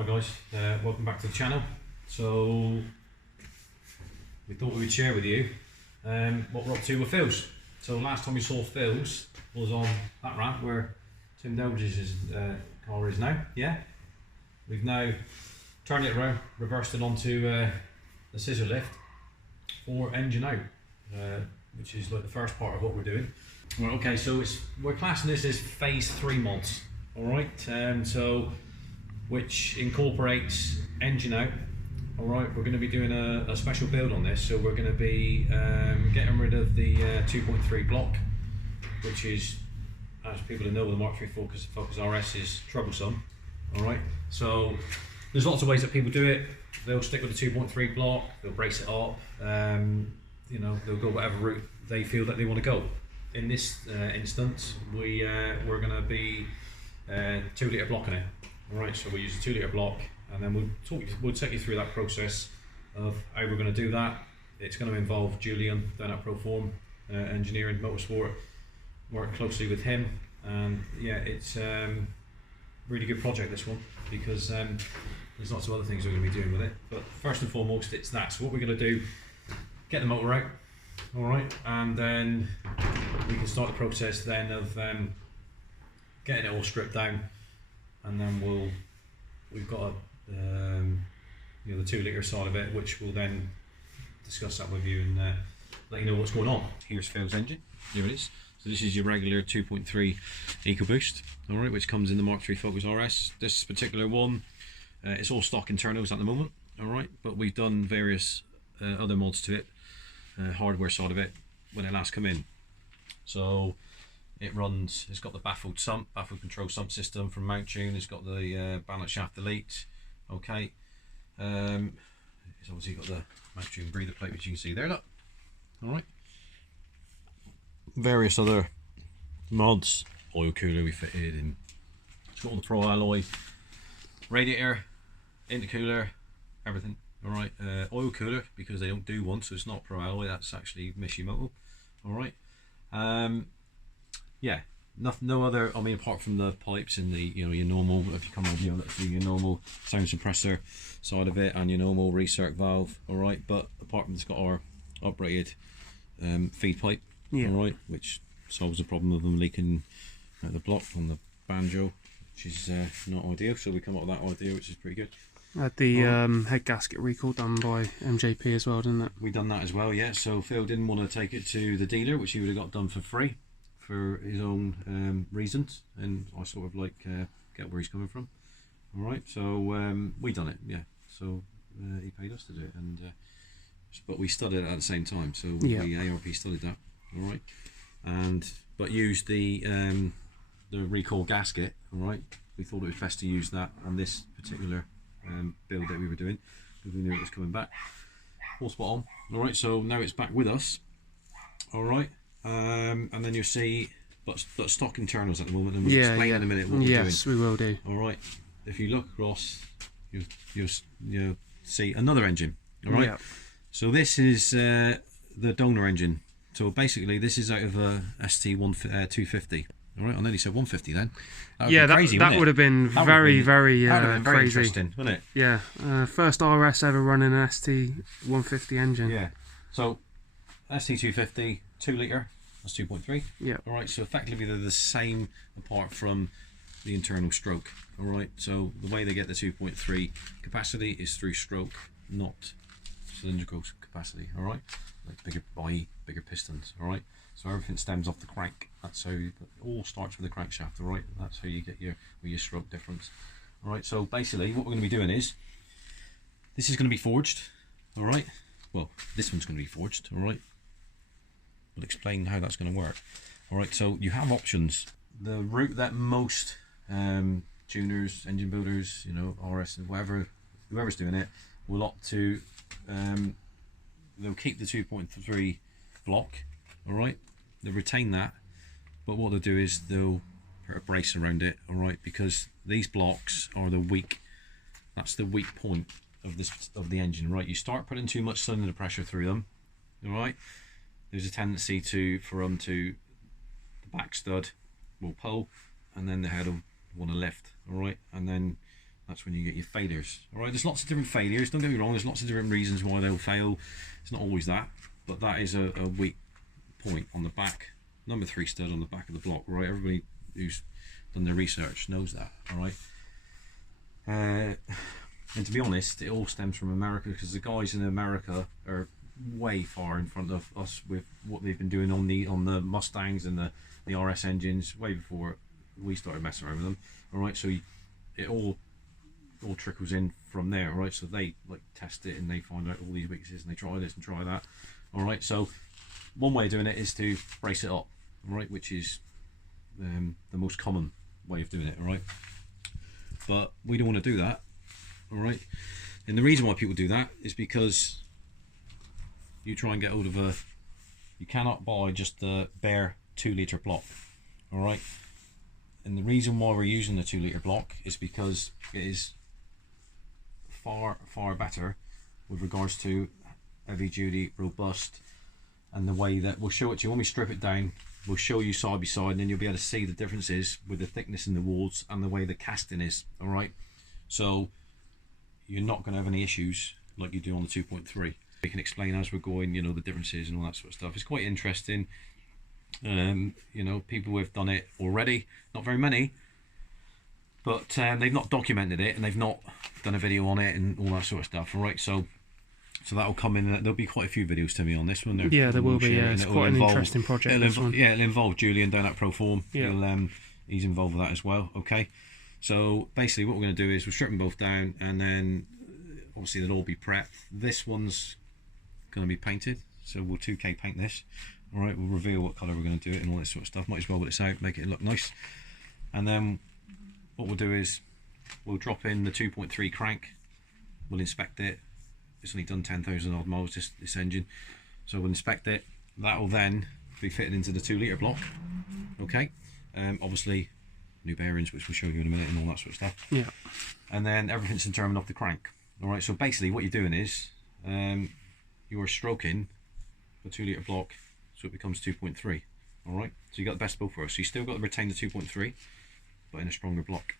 Hi guys, welcome back to the channel. So we thought we would share with you what we're up to with Phil's. So last time we saw Phil's was on that ramp where Tim Delbridge's car is now. Yeah, we've now turned it around, reversed it onto the scissor lift for engine out, which is like the first part of what we're doing. Well, okay, so we're classing this as phase 3 mods. All right, so which incorporates engine out. All right, we're going to be doing a special build on this, so we're going to be getting rid of the 2.3 block, which is, as people who know, the Mark 3 Focus RS is troublesome. All right, so there's lots of ways that people do it. They'll stick with the 2.3 block, they'll brace it up, you know, they'll go whatever route they feel that they want to go. In this instance, we're going to be 2 litre blocking it. Alright, so we use a 2 litre block, and then we'll take you through that process of how we're going to do that. It's going to involve Julian down at Proform Engineering Motorsport, work closely with him, and yeah, it's really good project, this one, because there's lots of other things we're going to be doing with it. But first and foremost, it's that. So what we're going to do, get the motor out, alright, and then we can start the process then of getting it all stripped down. And then we've got you know, the 2 litre side of it, which we'll then discuss that with you and let you know what's going on. Here's Phil's engine. Here it is. So this is your regular 2.3 EcoBoost, all right, which comes in the Mark 3 Focus RS. This particular one, it's all stock internals at the moment, all right, but we've done various other mods to it, hardware side of it, when it last come in. So it runs, it's got the baffled control sump system from Mount Tune. It's got the balance shaft delete. Okay, it's obviously got the Mount Tune breather plate, which you can see there. Look, all right. Various other mods, oil cooler we fitted, and it's got all the pro alloy, radiator, intercooler, everything. All right, oil cooler because they don't do one, so it's not pro alloy. That's actually Mishimoto. All right. Yeah, no other, I mean, apart from the pipes and the, you know, your normal, if you come over here, let's see your normal sound suppressor side of it and your normal recirc valve, alright, but apart from it's got our uprated feed pipe, alright, which solves the problem of them leaking out the block on the banjo, which is not ideal, so we come up with that idea, which is pretty good. Had the head gasket recall done by MJP as well, didn't it? We done that as well, yeah, so Phil didn't want to take it to the dealer, which he would have got done for free, for his own reasons, and I sort of like get where he's coming from. All right, so we done it, yeah. So he paid us to do it, and but we studied it at the same time. So we ARP studied that, all right, and but used the recall gasket. All right, we thought it was best to use that on this particular build that we were doing because we knew it was coming back. All spot on. All right, so now it's back with us. All right. And then you'll see, but stock internals at the moment, and we'll explain in a minute what we're doing. Yes, we will do. All right. If you look across, you'll see another engine. All right. So this is the donor engine. So basically, this is out of a ST 250. All right. I nearly said 150 then. That would have been very crazy. Interesting, wouldn't it? Yeah. First RS ever running an ST 150 engine. Yeah. So ST 250. 2 litre, that's 2.3. Yeah. Alright, so effectively they're the same apart from the internal stroke. Alright, so the way they get the 2.3 capacity is through stroke, not cylindrical capacity. Alright, like bigger pistons. Alright, so everything stems off the crank. That's how it all starts with the crankshaft. Alright, that's how you get your stroke difference. Alright, so basically what we're going to be doing is this is going to be forged. Alright, well, this one's going to be forged. Alright. We'll explain how that's going to work. Alright, so you have options. The route that most tuners, engine builders, you know, RS and whoever's doing it, will opt to, they'll keep the 2.3 block, alright, they'll retain that, but what they'll do is they'll put a brace around it, alright, because these blocks are that's the weak point of the engine, right? You start putting too much cylinder pressure through them, alright, there's a tendency for them to, the back stud will pull and then the head will want to lift, alright, and then that's when you get your failures. All right, there's lots of different failures, don't get me wrong, there's lots of different reasons why they'll fail. It's not always that, but that is a weak point on the back, number 3 stud on the back of the block. Right, everybody who's done their research knows that. All right, and to be honest, it all stems from America, because the guys in America are way far in front of us with what they've been doing on the Mustangs and the RS engines way before we started messing around with them. All right, so it all trickles in from there. All right, so they like test it and they find out all these weaknesses and they try this and try that. All right, so one way of doing it is to brace it up. All right, which is the most common way of doing it. All right, but we don't want to do that. All right, and the reason why people do that is because you try and get hold of you cannot buy just the bare 2 litre block. All right, and the reason why we're using the 2 litre block is because it is far better with regards to heavy duty, robust, and the way that we'll show it to you when we strip it down. We'll show you side by side, and then you'll be able to see the differences with the thickness in the walls and the way the casting is. All right, so you're not going to have any issues like you do on the 2.3. We can explain as we're going, you know, the differences and all that sort of stuff. It's quite interesting. You know, people have done it already, not very many, but they've not documented it and they've not done a video on it and all that sort of stuff. All right, so that'll come in. There'll be quite a few videos to me on this one. Yeah, there will be. Yeah, it's quite an interesting project. Yeah, it'll involve Julian down at Proform. Yeah. He's involved with that as well. Okay, so basically what we're going to do is we'll strip them both down, and then obviously they'll all be prepped. This one's going to be painted, so we'll 2K paint this. All right, we'll reveal what colour we're going to do it and all this sort of stuff. Might as well put this out, make it look nice. And then what we'll do is we'll drop in the 2.3 crank. We'll inspect it. It's only done 10,000 odd miles, this engine. So we'll inspect it. That will then be fitted into the 2 litre block. Okay. Obviously, new bearings, which we'll show you in a minute, and all that sort of stuff. Yeah. And then everything's determined off the crank. All right. So basically, what you're doing is you're stroking the 2 litre block, so it becomes 2.3. All right. So you got the best of both worlds. So you still got to retain the 2.3, but in a stronger block.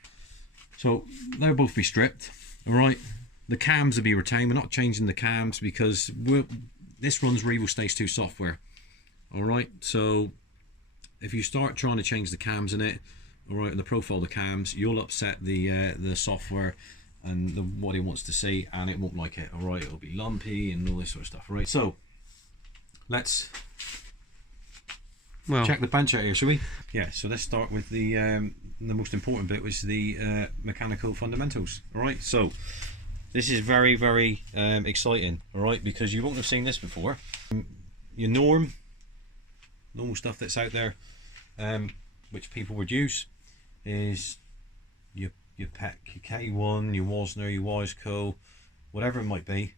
So they'll both be stripped. All right. The cams will be retained. We're not changing the cams because this runs Revo Stage 2 software. All right. So if you start trying to change the cams in it, all right, and the profile of the cams, you'll upset the software and what it wants to see, and it won't like it. All right. It'll be lumpy and all this sort of stuff. All right. So let's check the bench out here, shall we? Yeah. So let's start with the most important bit, which is the mechanical fundamentals. All right. So this is very, very exciting, all right, because you won't have seen this before. Your normal stuff that's out there, which people would use, is your PEC, your K1, your Wasner, your Wiseco, whatever it might be.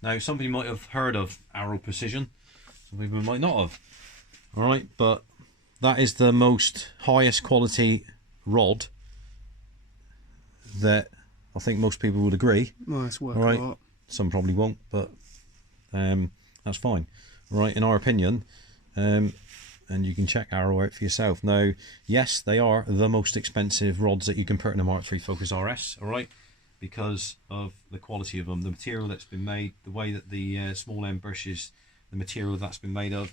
Now, some people might have heard of Arrow Precision, some people might not have, all right, but that is the most highest quality rod that I think most people would agree. Well, it's worth a lot. Some probably won't, but that's fine. Right, in our opinion, and you can check Arrow out for yourself. Now, yes, they are the most expensive rods that you can put in a Mark III Focus RS, all right, because of the quality of them, the material that's been made, the way that the small end brushes, the material that's been made of.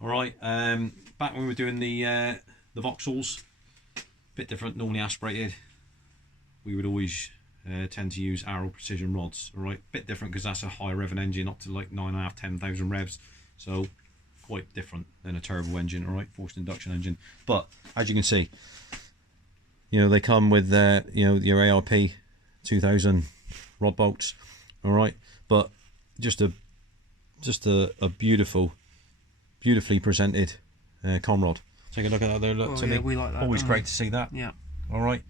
All right, back when we were doing the Vauxhalls, a bit different, normally aspirated, we would always tend to use Arrow Precision rods. All right, bit different because that's a high revving engine up to like 9.5, 10,000 revs, so quite different than a turbo engine. All right, forced induction engine. But as you can see, you know, they come with you know, your ARP 2000 rod bolts. All right, but just a beautifully presented conrod. Take a look at that there. Look, oh, yeah, we like that. Always great to see that. Yeah. All right.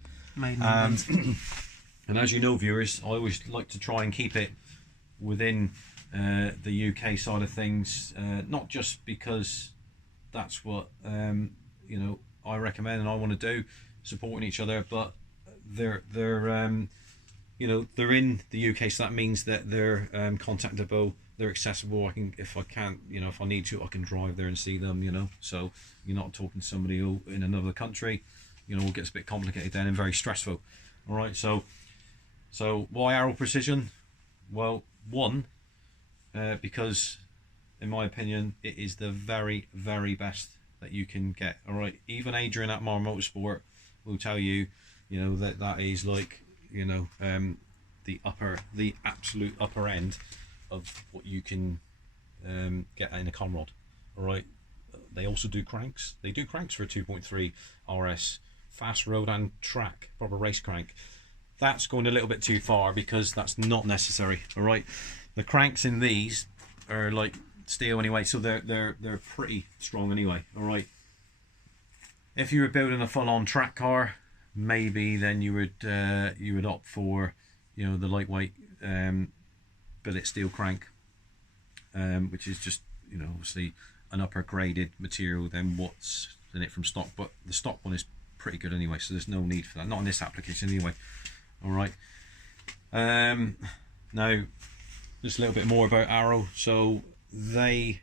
And as you know, viewers, I always like to try and keep it within the UK side of things, not just because that's what you know, I recommend and I want to do, supporting each other, but they're you know, they're in the UK, so that means that they're contactable, they're accessible. I can, if I can't, you know, if I need to, I can drive there and see them, you know, so you're not talking to somebody who in another country, you know, it gets a bit complicated then and very stressful. All right, so why Arrow Precision? Well, one, because in my opinion, it is the very, very best that you can get. All right, even Adrian at Mar Motorsport will tell you, you know, that is like, you know, the absolute upper end of what you can get in a Conrod. All right, they also do cranks. They do cranks for a 2.3 RS, fast road and track, proper race crank. That's going a little bit too far because that's not necessary. All right, the cranks in these are like steel anyway, so they're pretty strong anyway. All right, if you were building a full-on track car, maybe then you would opt for, you know, the lightweight billet steel crank, which is just, you know, obviously an upper graded material than what's in it from stock, but the stock one is pretty good anyway, so there's no need for that, not in this application anyway. All right, now just a little bit more about Arrow. So the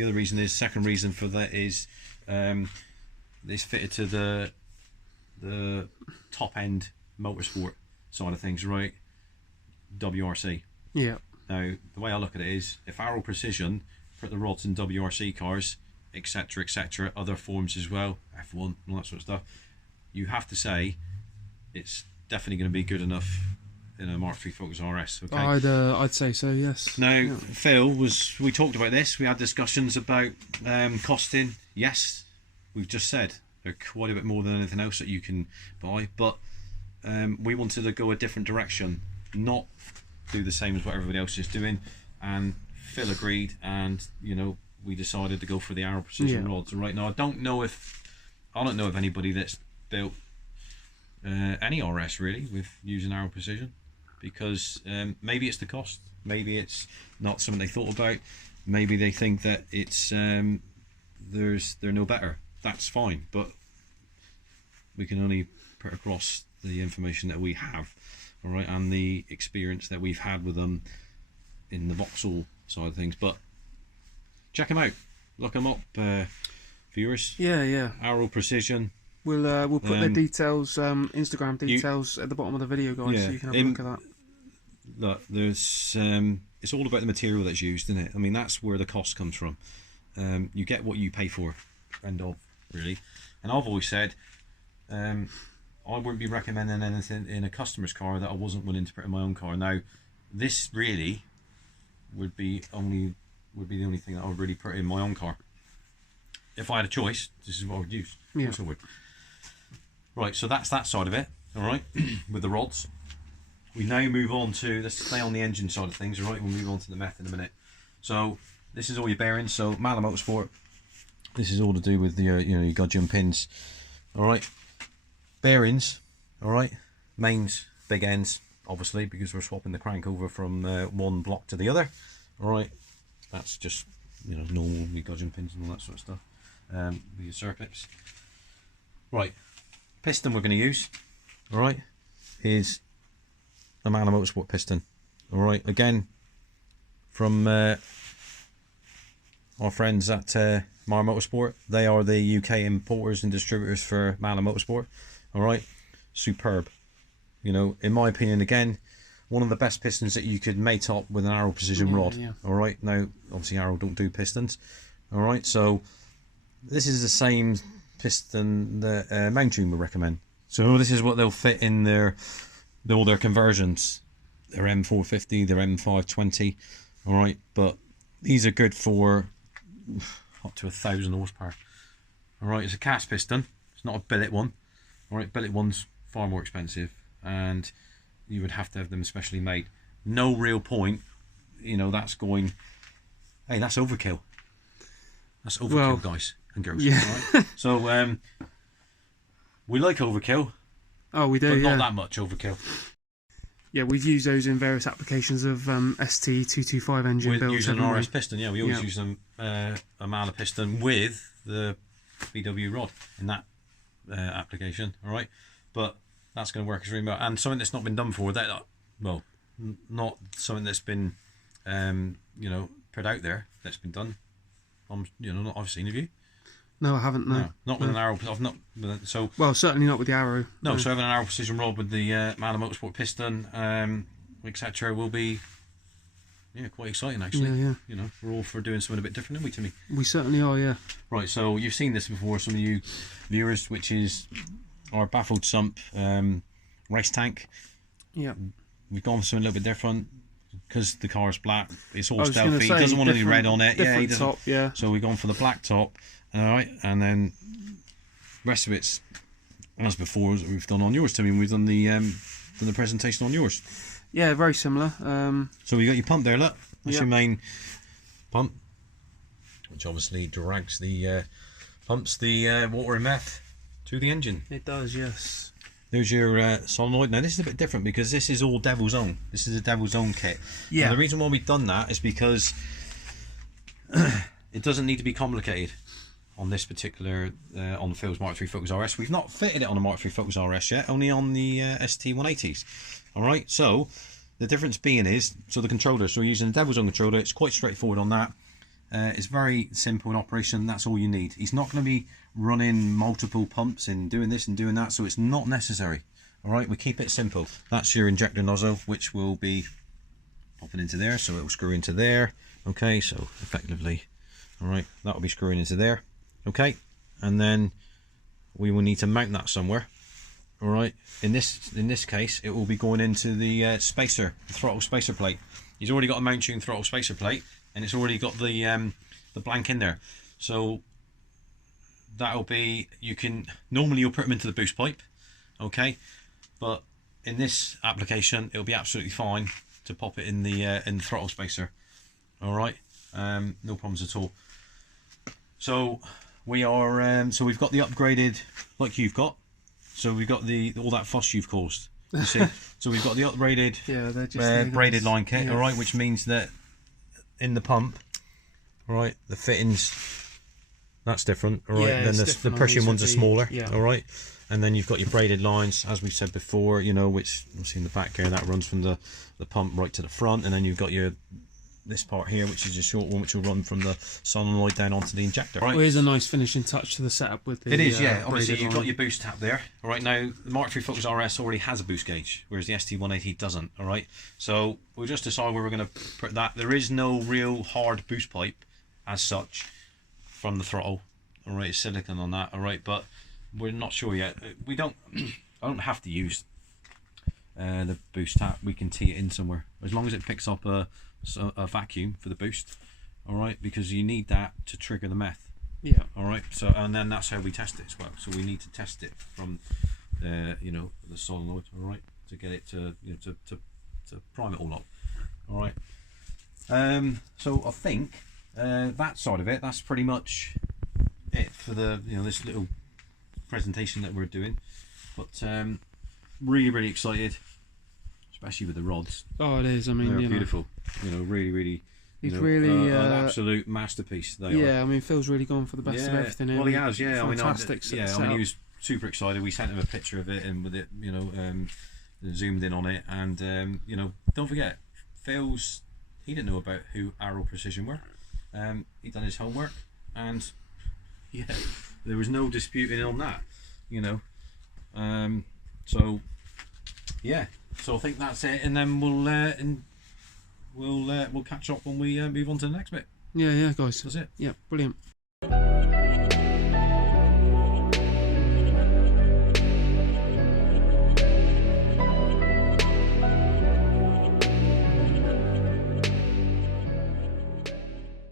other reason is, second reason for that is it's fitted to the top end motorsport side of things, right? WRC. Yeah. Now the way I look at it is, if Arrow Precision put the rods in WRC cars, etc., other forms as well, F1 and all that sort of stuff, you have to say it's definitely going to be good enough in a Mark III Focus RS. Okay, I'd say so. Yes. now, Yeah. Phil, we talked about this. We had discussions about costing. Yes, we've just said they're quite a bit more than anything else that you can buy, but we wanted to go a different direction, not do the same as what everybody else is doing. And Phil agreed, and you know, we decided to go for the Arrow Precision rods. Right now, I don't know of anybody that's built any RS really with using Arrow Precision, because maybe it's the cost, maybe it's not something they thought about, maybe they think that it's they're no better. That's fine, but we can only put across the information that we have, all right, and the experience that we've had with them in the Vauxhall side of things. But check them out, look them up, viewers. Yeah. Arrow Precision. We'll put their details, Instagram details, at the bottom of the video, guys, so you can have a look at that. Look, there's it's all about the material that's used, isn't it? I mean, that's where the cost comes from. You get what you pay for, end of, really. And I've always said, I wouldn't be recommending anything in a customer's car that I wasn't willing to put in my own car. Now, this really would be the only thing that I would really put in my own car. If I had a choice, this is what I would use. Of course I would. Right, so that's that side of it, all right, with the rods. We now move on to, let's stay on the engine side of things, all right, we'll move on to the meth in a minute. So this is all your bearings. So Mala Motorsport, this is all to do with the you know, your gudgeon pins, all right. Bearings, all right, mains, big ends, obviously, because we're swapping the crank over from one block to the other, all right. That's just, you know, normal gudgeon pins and all that sort of stuff. With your circuits. Right, piston we're going to use, all right, is a Mala Motorsport piston, all right. Again, from our friends at Mar Motorsport. They are the UK importers and distributors for Mala Motorsport, all right. Superb, you know, in my opinion, again, one of the best pistons that you could mate up with an Arrow Precision rod, all right. Now, obviously, Arrow don't do pistons, all right, so this is the same piston that Mountune would recommend. So this is what they'll fit in all their conversions, their M450, their M520, all right. But these are good for up to 1,000 horsepower. All right, it's a cast piston. It's not a billet one. All right, billet one's far more expensive, and you would have to have them specially made. No real point, you know. That's going. Hey, that's overkill. That's overkill, guys and girls. Yeah. Right? So we like overkill. Oh, we do. But not that much overkill. Yeah, we've used those in various applications of ST225 engine With builds. using an RS piston, yeah, we always use a Mala piston with the VW rod in that application. All right, but that's going to work extremely well, and something that's not been done before. That not something that's been you know, put out there. That's been done. You know, not I've seen of you. No, I haven't. No, not with an arrow. I've not. So well, certainly not with the arrow. No, so having an arrow precision rod with the Mala Motorsport piston, etc., will be quite exciting actually. Yeah. You know, we're all for doing something a bit different, aren't we, Timmy? We certainly are. Yeah. Right. So you've seen this before, some of you viewers, which is our baffled sump race tank. Yeah. We've gone for something a little bit different. Because the car's black, it's all stealthy. He doesn't want any red on it. Yeah, he doesn't. Top, yeah. So we've gone for the black top. All right, and then the rest of it's as before as we've done on yours, Timmy. We've done the presentation on yours. Yeah, very similar. So we got your pump there. Look, that's your main pump, which obviously drags the pumps the water and meth to the engine. It does, yes. There's your solenoid. Now this is a bit different because this is all Devil's Own. This is a Devil's Own kit. Yeah. And the reason why we've done that is because it doesn't need to be complicated on this particular on the Phil's Mark III Focus RS. We've not fitted it on the Mark III Focus RS yet, only on the ST180s. All right. So the difference being is the controller. So we're using the Devil's Own controller. It's quite straightforward on that. It's very simple in operation. That's all you need. He's not going to be running multiple pumps and doing this and doing that, so it's not necessary. All right, we keep it simple. That's your injector nozzle, which will be popping into there, so it will screw into there. Okay, so effectively, all right, that will be screwing into there. Okay, and then we will need to mount that somewhere. All right, in this case, it will be going into the spacer, the throttle spacer plate. He's already got a mount tune throttle spacer plate, and it's already got the blank in there. So that'll be, normally you'll put them into the boost pipe, okay, but in this application it'll be absolutely fine to pop it in the throttle spacer. All right, no problems at all. So we are so we've got the upgraded, like you've got, so we've got all that fuss you've caused, you see. So we've got the upgraded braided line kit. All right, which means that in the pump, all right, the fittings, that's different. All right, then the pressure ones are smaller. All right, and then you've got your braided lines, as we've said before, you know, which you'll see in the back here, that runs from the pump right to the front, and then you've got this part here, which is a short one, which will run from the solenoid down onto the injector. Right. Well, here's a nice finishing touch to the setup with the. It is, yeah. Obviously, you've got your boost tap there. All right, now the Mark III Focus RS already has a boost gauge, whereas the ST180 doesn't. All right, so we'll just decide where we're going to put that. There is no real hard boost pipe as such from the throttle. All right, it's silicone on that. All right, but we're not sure yet. We don't. I don't have to use the boost tap. We can tee it in somewhere as long as it picks up a vacuum for the boost. All right, because you need that to trigger the meth. Yeah. All right. So, and then that's how we test it as well. So we need to test it from the solenoid. All right, to get it to to prime it all up. All right. So I think that side of it, that's pretty much it for the this little presentation that we're doing. But really excited, especially with the rods. Oh, it is. I mean, they're beautiful. Really. He's really an absolute masterpiece. They are. I mean, Phil's really gone for the best of everything. Well, he has. Yeah, fantastic. I mean, he was super excited. We sent him a picture of it and with it, zoomed in on it, and don't forget, he didn't know about who Arrow Precision were. He done his homework, and there was no disputing on that. So I think that's it, and then we'll catch up when we move on to the next bit. Yeah, guys. That's it. Yeah, brilliant.